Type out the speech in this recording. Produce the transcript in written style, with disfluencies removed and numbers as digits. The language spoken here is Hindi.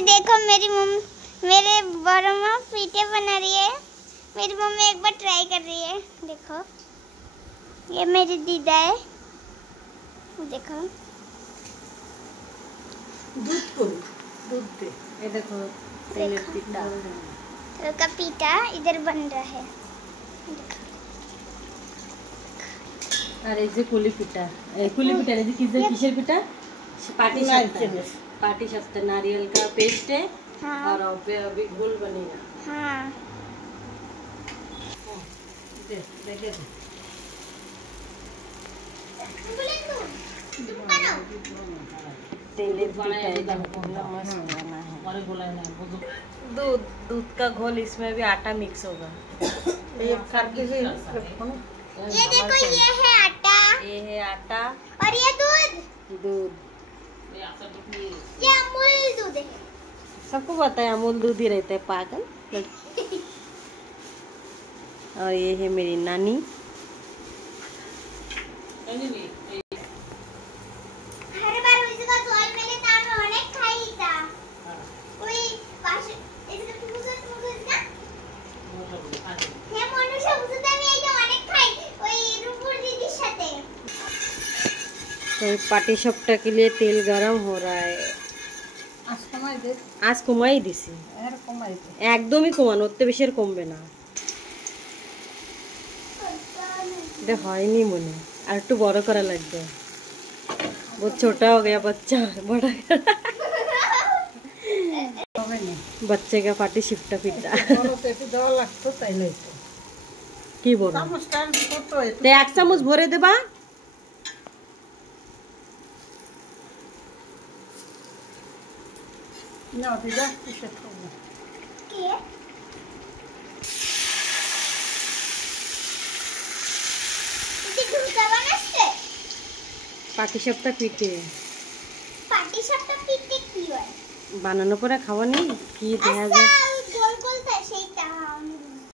गाइस देखो मेरे बड़ों माँ पीठे बना रही है। मेरी मम्मी एक बार ट्राई कर रही है। देखो ये मेरी दीदा है। देखो दूध दे। ये देखो तेल पीठा, तेल का पीठा इधर बन रहा है। अरे जे कुली पिठा रे किसर पिठा पाटी शफ्ता नारियल का पेस्ट है। हाँ। और अभी घोल बनेगा। हाँ दे दे दूध का घोल, इसमें भी आटा मिक्स होगा। ये देखो ये है आटा और ये दूध ये अमूल दूध है। सबको पता है अमूल दूध ही रहता है, पागल। और ये है मेरी नानी। हर बार उसका झोल मेरे सामने खाई था। कोई पास इसका ना ये मनुष्य उसदा में এই যে অনেক খাই ওই রূপুর দিদির সাথে। तो पाटी शफ्टा के लिए तेल गरम हो रहा है। आज कमाई दिसी एकदम ही कमान, उतने बेशी कमबे ना। हयनी मने और एकटू बड़ करा लागबे। बहुत छोटा हो गया बच्चा, बड़ा बच्चे का पाटी शिफ्टा पिठा की बोलो एक चामच भरे देबा। ना दिदा किसे के पाटी शफ्टा पिठे की হয় বানানো পরে খাওয়া নেই কি দেখা যায়।